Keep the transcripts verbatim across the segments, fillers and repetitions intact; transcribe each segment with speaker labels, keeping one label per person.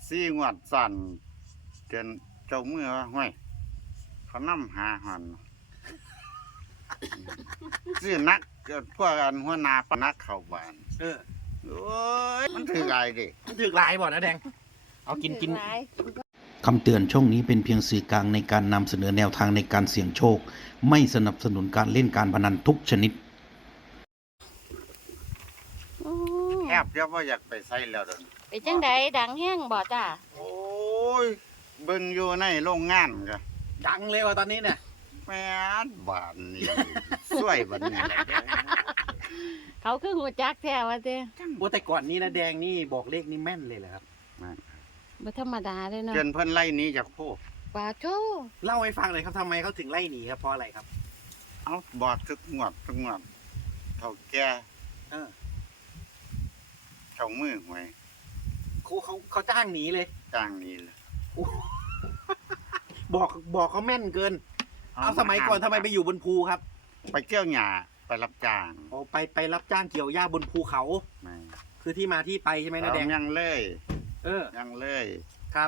Speaker 1: สี่งวดสั่นจนเจ้ามือว่าห้วยเขานำหาหันซื้อนักเกิดพวกอันหัวหน้าปนักเข้าบ้าน
Speaker 2: เออ
Speaker 1: โอ้ยมันถืออะไรดิ
Speaker 2: มันถึกหลายบ่นะแดงเอากินกิน
Speaker 3: คำเตือนช่องนี้เป็นเพียงสื่อกลางในการนำเสนอแนวทางในการเสี่ยงโชคไม่สนับสนุนการเล่นการพนันทุกชนิด
Speaker 1: แทบจะว่าอยากไปใส่แล้วเดิน
Speaker 4: ไปจังใดดังแห้งบ่จ้า
Speaker 1: โอ้ยเบิ่งอยู่ในโรงงานก็
Speaker 2: ดังเลยว่ะตอนนี้เนี่ย
Speaker 1: แม่นบ้านนี่สวยบัดนี้แหละเด้อ
Speaker 4: เขาคือหูจักแท้ว่าเด้
Speaker 2: ว่าแต่ก่อนนี้นะแดงนี่บอกเลขนี่แม่นเลยเหรอครับ
Speaker 4: บ่ธรรมดาเลยเนาะ
Speaker 1: จนเพิ่นไล่หนี้จากโพก
Speaker 4: ปาโช
Speaker 2: เล่าให้ฟังเลยครับทำไมเขาถึงไล่หนีครับเพราะอะไรครับ
Speaker 1: เอาบอกทุกงวดทุกงวดเฒ่าแก่
Speaker 2: เออ
Speaker 1: เจ้ามือหวย
Speaker 2: เขาเขาเขาจ้างหนีเลย
Speaker 1: จ้างนี้เลย
Speaker 2: บอกบอกเขาแม่นเกิน เอาสมัยก่อนทำไมไปอยู่บนภูครับ
Speaker 1: ไปเกี่ยวหญ้าไปรับจ้าง
Speaker 2: โอ้ไปไปรับจ้างเกี่ยวหญ้าบนภูเขา
Speaker 1: แม่
Speaker 2: คือที่มาที่ไปใช่ไหมนะแดง
Speaker 1: ยังเลย
Speaker 2: เออ
Speaker 1: ยังเลย
Speaker 2: ครับ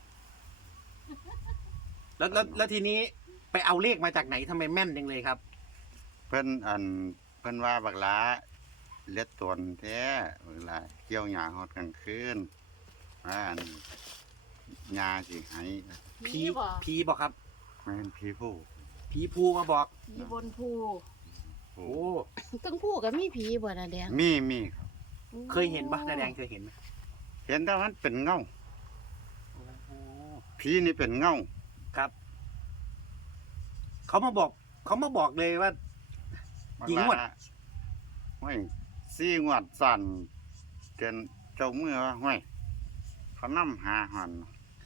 Speaker 2: แล้วแล้วแล้วทีนี้ไปเอาเลขมาจากไหนทำไมแม่นจังเลยครับ
Speaker 1: เพิ่นอันเพิ่นว่าบักหลาเล็ดตนแท้บักหลาเกี่ยวหญ้าฮอดกลางคืนว่าอันหญ้าสิให้
Speaker 2: ผี
Speaker 4: บ่
Speaker 2: ผีบอกครับ
Speaker 1: แม่นพี่ผู้
Speaker 2: ผีภูมาบอก
Speaker 4: ผีบนภู
Speaker 1: ผู้
Speaker 2: โอ้
Speaker 4: ตั้งภูก็มีผีบ่น่ะแดง
Speaker 1: มีมีครับ
Speaker 2: เคยเห็นปะนาแดงเคยเห็นไหม
Speaker 1: เห็นแต่มันเป็นเงา
Speaker 2: โอ้
Speaker 1: ผีนี่เป็นเงา
Speaker 2: ครับ เขามาบอกเขามาบอกเลยว่า กี่งวด
Speaker 1: ห้วยสี่งวดสั่นจนเจ้ามือว่าห้วยเขานำหาหัน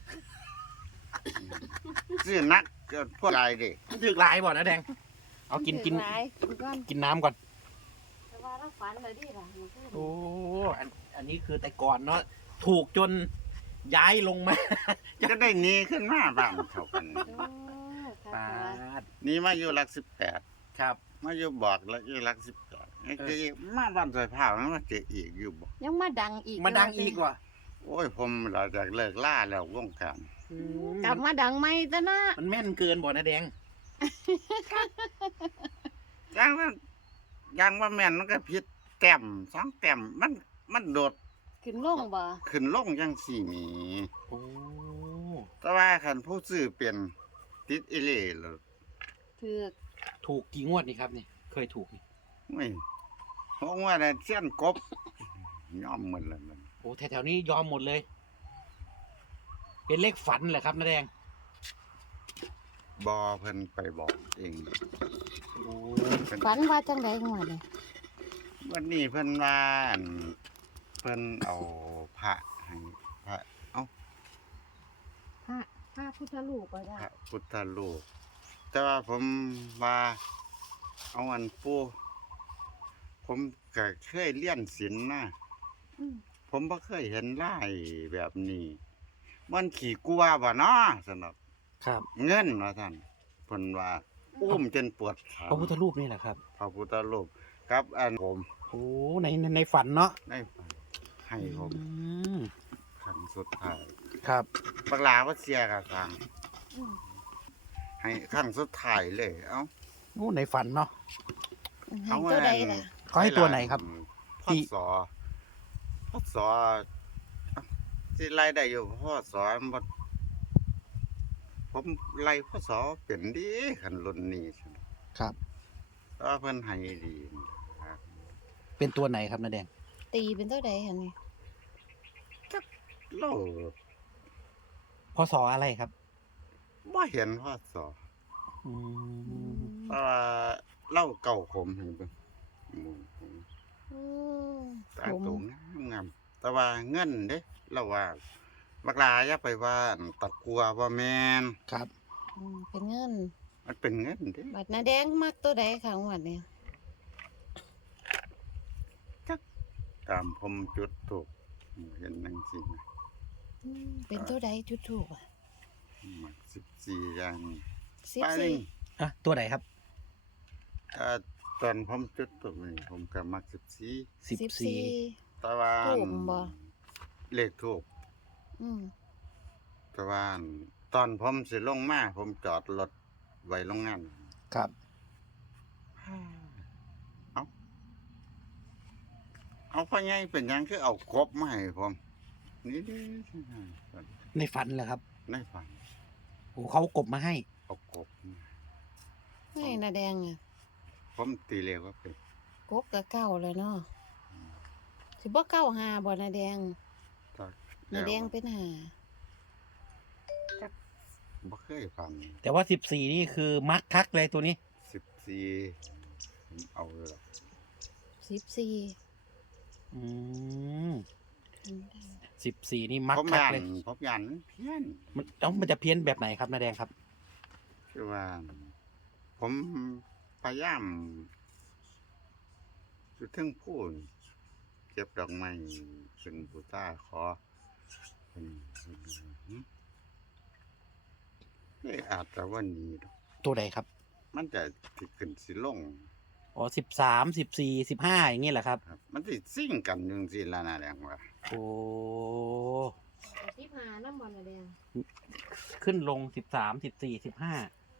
Speaker 1: ซื้อนักเกิดพวกอะไรดิ
Speaker 2: มันถึกหลายบ่นะแดง เอากินกิน
Speaker 4: หลายกินก่อน
Speaker 2: กินน้ำก่อน
Speaker 4: แต่ว่าเราฝันเลยดิล่ะมันคือ
Speaker 2: โอ้อันอันนี้คือแต่ก่อนเนาะถูกจนย้ายลงมา
Speaker 1: จะได้หนีขึ้นมาบ้างเท่ากัน
Speaker 4: โอ้ค่ะ
Speaker 2: ปา
Speaker 4: ค่ะ
Speaker 2: ด
Speaker 1: หนี่มาอยู่หลักสิบแปด
Speaker 2: ครับ
Speaker 1: มาอยู่บอกแล้วอยู่หลักสิบแปดไอ้เจ๊มาบ้านสวยผ้ามันมาเจออีกอยู่บอก
Speaker 4: ยังมาดังอีก
Speaker 2: มาดังอีกว่ะ
Speaker 1: โอ้ยผมหลังจากเลิกล่าแล้ววงการ
Speaker 2: อืม
Speaker 4: กลับมาดังไหมจ้ะนะ
Speaker 2: มันแม่นเกินบ่นะแดง
Speaker 1: ยังว่ายังว่าแม่นมันก็ผิดแต้มสองแต้มมันมันโดด
Speaker 4: ขึ้นลงบ่
Speaker 1: ขึ้นลงจังสี่หนี
Speaker 2: โอ้
Speaker 1: แต่ว่าคันผู้ซื้อเป็นติดอิเล่เลย
Speaker 4: ถือ
Speaker 2: ถูกกี่งวดนี่ครับนี่เคยถูกนี่
Speaker 1: ไม่เพราะว่าเนี่ยเส้นกบยอมหมดเลยมัน
Speaker 2: โอ้แถวๆนี้ยอมหมดเลย เป็นเลขฝันเหรอครับนะแดง
Speaker 1: บอเพิ่นไปบอกเอง
Speaker 2: โอ้
Speaker 1: เพิ่น
Speaker 4: ฝันว่าจังใดหัวเลย
Speaker 1: วันนี้เพิ่นว่าอั่นเพิ่นเอาพระให้พระเอ้า
Speaker 4: พระพระพุทธรูปบ่จ้ะ
Speaker 1: พระพุทธรูปแต่ว่าผมว่าเอาอันปูผมก็เคยเรียนศิลป์นะ
Speaker 4: อืม
Speaker 1: ผมบ่เคยเห็นลายแบบนี้มันขี่กลัวบ่เนาะสนบ
Speaker 2: ครับ
Speaker 1: เงินว่าท่านเพิ่นว่าอุ้มจนปวดขา
Speaker 2: พระพุทธรูปนี่แหละครับ
Speaker 1: พระพุทธรูปกับอันผม
Speaker 2: โอ้ในในในฝันเนาะ
Speaker 1: ได้ให้ผม
Speaker 2: อืม
Speaker 1: ครั้งสุดท้าย
Speaker 2: ครับ
Speaker 1: บักหลาว่าเสียกับทาง
Speaker 4: อืม
Speaker 1: ให้ครั้งสุดท้ายเลยเอ้า
Speaker 2: โอ้ในฝันเนาะ
Speaker 4: ให้ตัวใดล่ะ
Speaker 2: เขาให้ตัวไหนครับ
Speaker 1: พ่อสอพ่อสอเอ้าสิไล่ได้อยู่พ่อสอมันบ่ผมไล่พ่อสอเป็นดีคันรุ่นนี้
Speaker 2: ครับ
Speaker 1: แต่ว่าเพิ่นให้ดีนะครับ
Speaker 2: เป็นตัวไหนครับนาแดง
Speaker 4: ตีเป็นตัวใดหั่นนี่
Speaker 1: เรา
Speaker 2: พศอะไรครับ
Speaker 1: บ่เห็นพ่อสอ
Speaker 2: อืม
Speaker 1: เพราะว่าเล่าเก่าขมให้เบิ่งหมู่ผม
Speaker 4: โอ้
Speaker 1: ตา
Speaker 4: ผม
Speaker 1: ตรงงามๆแต่ว่าเงินเด้เราว่าบักหลาอย่าไปว่าตะกัวบ่แม่น
Speaker 2: ครับ
Speaker 4: อืมเป็นเงิน
Speaker 1: มันเป็นเงินเด้
Speaker 4: บัดหน้าแดงมักตัวใดค่ะหัวเนี่ย
Speaker 1: ตามผมจุดถูกเห็นจังซี่นะ
Speaker 4: อืมเป็นตัวใดจุดถูกอ่ะ
Speaker 1: มักสิบสี่อย่างนี้
Speaker 4: สิบ
Speaker 1: ไป
Speaker 4: สี่
Speaker 1: นี่
Speaker 2: อ่ะตัวไหนครับ
Speaker 1: ถ้าตอนผมจุดถูกนี่ผมก็มักสิบสี่
Speaker 2: สิบสี่
Speaker 1: แต่ว่า
Speaker 4: ถูกบ่
Speaker 1: เลขถูก
Speaker 4: อืม
Speaker 1: แต่ว่าตอนผมสิลงมาผมจอดรถไว้โรงงาน
Speaker 2: ครับ
Speaker 1: เอาเอาพ่อใหญ่เป็นหยังคือเอากบมาให้ผมนี่ดิ
Speaker 2: ในฝันเหรอครับ
Speaker 1: ในฝัน
Speaker 2: โอ้เขากบมาให้
Speaker 1: เอากบมา
Speaker 4: ไม่นาแดงอ่ะ
Speaker 1: ผมตีเรียกว่าเป็น
Speaker 4: กบกับเก้าเลยเนาะสิบ่เก้าหาบ่นาแดง
Speaker 1: จาก
Speaker 4: นาแดงเป็นหา
Speaker 1: บ่เคยฟัง
Speaker 2: แต่ว่าสิบสี่นี่คือมักคักเลยตัวนี้
Speaker 1: สิบสี่เอาเลยล่ะ
Speaker 4: สิบสี่
Speaker 2: อืมสิบสี่นี่มัก
Speaker 1: ผม
Speaker 2: คัก
Speaker 1: ยัน
Speaker 2: เลย
Speaker 1: ผมยันเพี้ยน
Speaker 2: มันเอ้ามันจะเพี้ยนแบบไหนครับนาแดงครับ
Speaker 1: คือว่า ผมพยายามจุดถึงพูนเก็บดอกไม้เป็นบูชาขอเป็นเอ้อาจจะว่านี้ดอก
Speaker 2: ตัวใดครับ
Speaker 1: มันจะติขึ้นสิลง
Speaker 2: อ๋อสิบสามสิบสี่สิบห้าอย่างนี้แหละครับ
Speaker 1: ครับ มันติซิ่งกันอยังสิละนะแดงว่า
Speaker 2: โอ้
Speaker 4: สิบหาน้ำบ่นาแดง
Speaker 2: ขึ้นลงสิบสามสิบสี่สิบห้า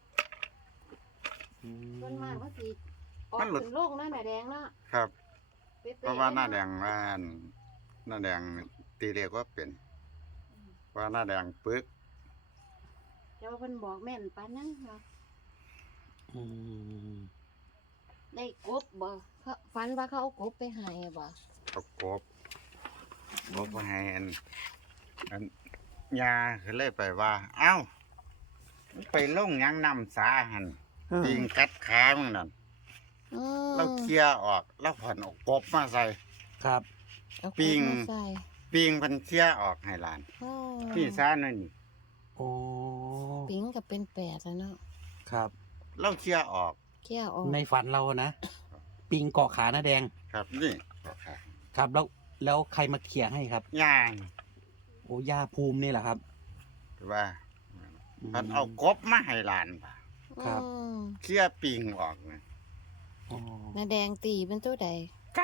Speaker 4: ส่วนมากว่าสิออกเป็นโรคนั่นนาแดงเนาะ
Speaker 1: ครับ
Speaker 4: ป๊ะๆ
Speaker 1: เพราะว่าหน้าแดงว่าหน้าแดงตีเรียกว่าเป็น ว่าหน้าแดงปึก
Speaker 4: แต่ว่าเพิ่นบอกแม่นปานนั้นค่ะ
Speaker 2: อืม
Speaker 4: ได้กบบ่เขาฝันว่าเขาเอากบไปให้บ่
Speaker 1: เอากบกบมาให้อันอันยาก็เลยไปว่า เอ้าไปลงหยังนำสาหันปิงกัดขามึงนั่น
Speaker 4: อืม
Speaker 1: เราเคลียร์ออกแล้วผ่อนเอากบมาใส่
Speaker 2: ครับ
Speaker 4: เอากบ
Speaker 1: ปิ้ง
Speaker 4: มาใส่
Speaker 1: ปิงเพันเคลียร์ออกให้หลาน
Speaker 4: อ๋อ
Speaker 1: พี่ซาหน่อยนี่
Speaker 2: โอ้
Speaker 4: ปิงก็เป็นแปดแล้วเนาะ
Speaker 2: ครับ
Speaker 1: เราเคลียร์ออก
Speaker 4: เขี้ยวออก
Speaker 2: ในฝันเรานะ ปิงเกาะขาหน้าแดง
Speaker 1: ครับนี่
Speaker 2: ครับ แล้วแล้วใครมาเขี่ยให้ครับ
Speaker 1: ย่าง
Speaker 2: โอ้ย่าภูมินี่แหละครับ
Speaker 1: ว่า
Speaker 2: อืม
Speaker 1: มันเอากบมาให้หลานป่ะ
Speaker 2: ครับ
Speaker 4: อืม
Speaker 1: เคลียร์ปิงออกนะ
Speaker 2: อ๋อ
Speaker 4: นาแดงตีเป็นตัวใด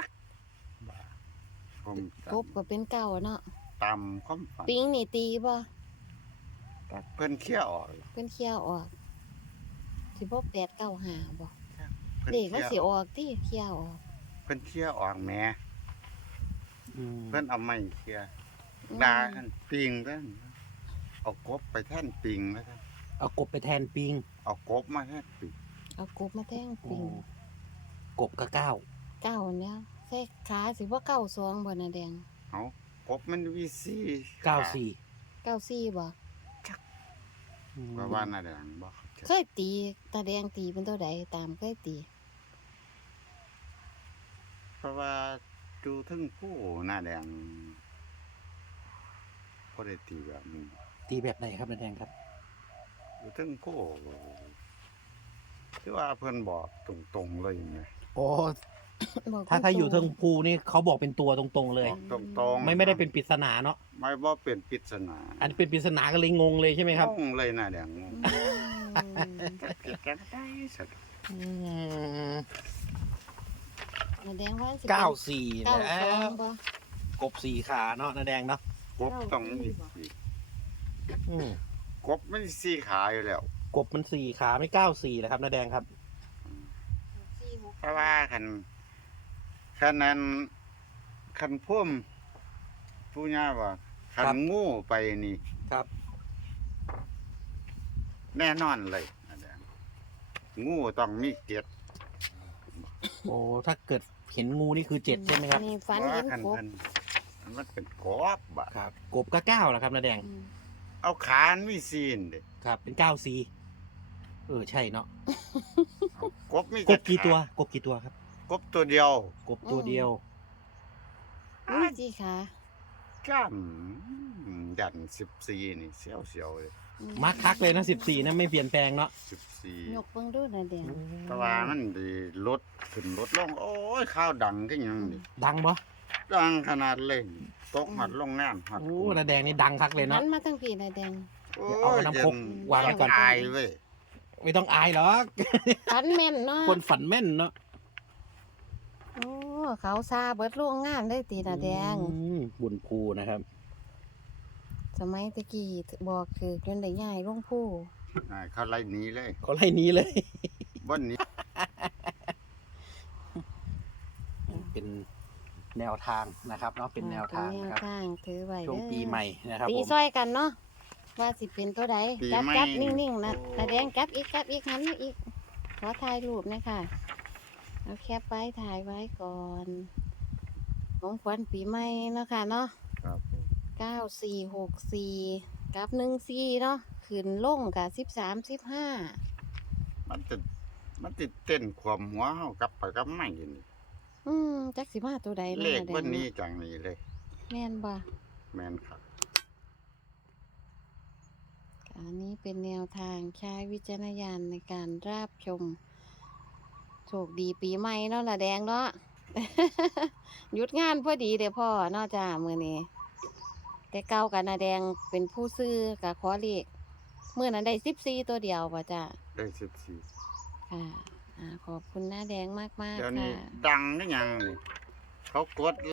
Speaker 1: ผม
Speaker 4: กบก็เป็นเก้าเนาะ
Speaker 1: ตามความฝัน
Speaker 4: ปิงนี่ตีบ่
Speaker 1: เพิ่นเคลียร์ออก
Speaker 4: เป็นเขี้ยวออกสิบ่แปดเก้าหาบ่
Speaker 1: เพิ่น
Speaker 4: เด็ก
Speaker 1: เค
Speaker 4: มัน
Speaker 1: ลีย
Speaker 4: สิ
Speaker 1: ร์
Speaker 4: ออกติเขี้ยวออก
Speaker 1: เพิ่นเคลียร์ออกแหม่
Speaker 2: อืม
Speaker 1: เพิ่นเอาไม้เคลียร์
Speaker 4: อืม
Speaker 1: ดาอันปิงเพิ่นเอากบไปแท่นปิงแล้วกัน
Speaker 2: เอากบไปแทนปิง
Speaker 1: เอากบมาแท่นปิง
Speaker 4: เอากบมาแทง
Speaker 2: โอ้
Speaker 4: ปิง
Speaker 2: กบกับเก้า
Speaker 4: เก้าเนี่ยใส่ขาสิบ่เก้าสองบ่นาแดง
Speaker 1: เอากบมันวีซี
Speaker 2: เก้าสี่
Speaker 4: เก้าสี่บ่
Speaker 2: อืม
Speaker 1: ว่าว่าน่าแดงบ่
Speaker 4: เคยตีตาแดงตีเป็นตัวใดตามเคยตี
Speaker 1: เพราะว่าดูทึ่งผู้หน้าแดงบ่ได้ตีแบบนี้
Speaker 2: ตีแบบไหนครับนาแดงครับ
Speaker 1: ดูทึ่งผู้ที่ว่าเพิ่นบอกตรงๆเลยไง
Speaker 2: โอ้
Speaker 4: บอก
Speaker 2: ถ้าถ้าอยู่
Speaker 4: ต
Speaker 2: เทิ
Speaker 4: รง
Speaker 2: งภูนี่เขาบอกเป็นตัวตรงๆเลย
Speaker 1: บอกตรงๆ
Speaker 2: ไม่ไม่ได้เป็นปริศนาเนาะ
Speaker 1: ไม่ว่าเป็นปริศนา
Speaker 2: อันนี้เป็นปริศนาก็เลยงงเลยใช่ไหมครับ
Speaker 1: งงเลยหน้าแดงงง
Speaker 4: อืม
Speaker 1: ผิดกันได้สัก
Speaker 2: อืม
Speaker 4: นาแดงว่าสิป็น
Speaker 2: เก้าสี่
Speaker 4: เก้า
Speaker 2: แล้
Speaker 4: สอง
Speaker 2: ว
Speaker 4: บ่
Speaker 2: กบสี่ขาเนาะนาแดงเนาะ
Speaker 1: กบต้องมีสี่
Speaker 2: อืม
Speaker 1: กบมันสี่ขาอยู่แล้ว
Speaker 2: กบมันสี่ขาไม่เก้าสี่แหละครับนาแดงครับ
Speaker 4: สี่หก
Speaker 1: เพราะว่าคันคันนั้นคันพุ่มผู้ย่าว่าคัน
Speaker 2: ครับ
Speaker 1: งูไปนี่
Speaker 2: ครับ
Speaker 1: แน่นอนเลยอันเนี้ยงูต้องมีเกล็ด
Speaker 2: โอ้ถ้าเกิดเห็นงูนี่คือเจ็ดใช่ไหมครับ
Speaker 4: นี่ฝัน
Speaker 1: ว่า
Speaker 4: เห็น
Speaker 1: คัน
Speaker 4: กบ
Speaker 1: เพิ่นมันเป็นกบอะ
Speaker 2: ครับ กบก็เก้าแหละครับนาแดง
Speaker 4: อืม
Speaker 1: เอาขานมีซีนเด็
Speaker 2: ครับ เป็นเก้าสี่เออใช่เนาะ
Speaker 1: กบมี
Speaker 2: ก
Speaker 1: แต่
Speaker 2: บกี่ตัว
Speaker 1: ขาก
Speaker 2: บกี่ตัวครับ
Speaker 1: กบตัวเดียว
Speaker 2: กบตัวเดียว
Speaker 4: อุ้ยจีขา
Speaker 1: ก้ามยันสิบสี่นี่เสียวเสียวๆเลย
Speaker 4: อื
Speaker 2: มาร์คคักเลยนะสิบสี่นะไม่เปลี่ยนแปลงเนาะ
Speaker 1: สิบสี่
Speaker 4: ยกเบิ่งดูนาแดง
Speaker 1: แต่ว่ามันดีลดขึ้นลดลง โอ้ยข้าวดังก็ยังนี่
Speaker 2: ดังปะ
Speaker 1: ดังขนาดเล่นตกหัดลงงานหัด
Speaker 2: โอ้นาแดงนี่ดังคักเลย
Speaker 4: มั
Speaker 2: เนาะ
Speaker 4: นมาทั้งพี่นาแดง
Speaker 1: โอ้
Speaker 2: เอา
Speaker 1: ย
Speaker 2: น้ำครก
Speaker 1: เย็
Speaker 2: วางไว้ก่อน
Speaker 1: อายเว้ย
Speaker 2: ไม่ต้องอายหรอก
Speaker 4: ฝันแม่นเนาะ
Speaker 2: คนฝันแม่นเนาะ
Speaker 4: โอ้เขาซาเบิดโรงงานได้ตีนาแดง
Speaker 2: อืมบุญภูนะครับ
Speaker 4: สมัยตะกี้บอกคือจนได้ย้ายลงผู้
Speaker 1: อ่าเขาไล่หนีเลย
Speaker 3: เขาไล่หนี้เลย
Speaker 1: บ่หนี
Speaker 2: เป็นแนวทางนะครับเนาะเป็นแนวทาง
Speaker 4: เป็นแน
Speaker 2: นะ
Speaker 4: ว
Speaker 2: ครับ
Speaker 4: ทางถือไว้
Speaker 2: ช่วง
Speaker 4: เด้อ
Speaker 2: ปีใหม่นะครับ
Speaker 4: ตี
Speaker 2: ผม
Speaker 4: ซอยกันเนาะว่าสิเป็นตัวใด
Speaker 1: ปี
Speaker 4: จับ
Speaker 1: ใหม่
Speaker 4: จับนิ่งๆนะ
Speaker 1: โอ้
Speaker 4: ตาแดงจับอีกจับอีกหันมาอีกขอถ่ายรูปหนะคะเอาแคปไว้ถ่ายไว้ก่อนของขวัญปีใหม่เนาะค่ะเนาะ
Speaker 1: ครับผม
Speaker 4: เก้าสี่หกสี่กับหนึ่งสี่เนาะขึ้นลงกับสิบสามสิบห้า
Speaker 1: มันจะมันติดเต้นความหัวเฮากลับไปกลับมาอยู่นี่
Speaker 4: อืมจักสิมาตัวใด
Speaker 1: เลข
Speaker 4: แด
Speaker 1: วัน
Speaker 4: ง
Speaker 1: นี้จังนี้เลย
Speaker 4: แม่นบ่
Speaker 1: แม่นครับ
Speaker 4: อันนี้เป็นแนวทางใช้วิจารณญาณในการรับชม โชคดีปีใหม่เนาะละแดงเนาะ หยุดงานพอดีเด้อพ่อเนาะจ้ามื้อนี้ แต่เก่ากันนาแดงเป็นผู้ซื้อกับขอเลขมื้อนั้นได้สิบสี่ตัวเดียวป่ะจ้า
Speaker 1: ได้สิบสี่
Speaker 4: ค่ะอ่าขอบคุณน้าแดงมาก
Speaker 1: เดี๋ยว
Speaker 4: ๆ
Speaker 1: นี้
Speaker 4: ค่ะ
Speaker 1: ดังก็ยังนี่เขากด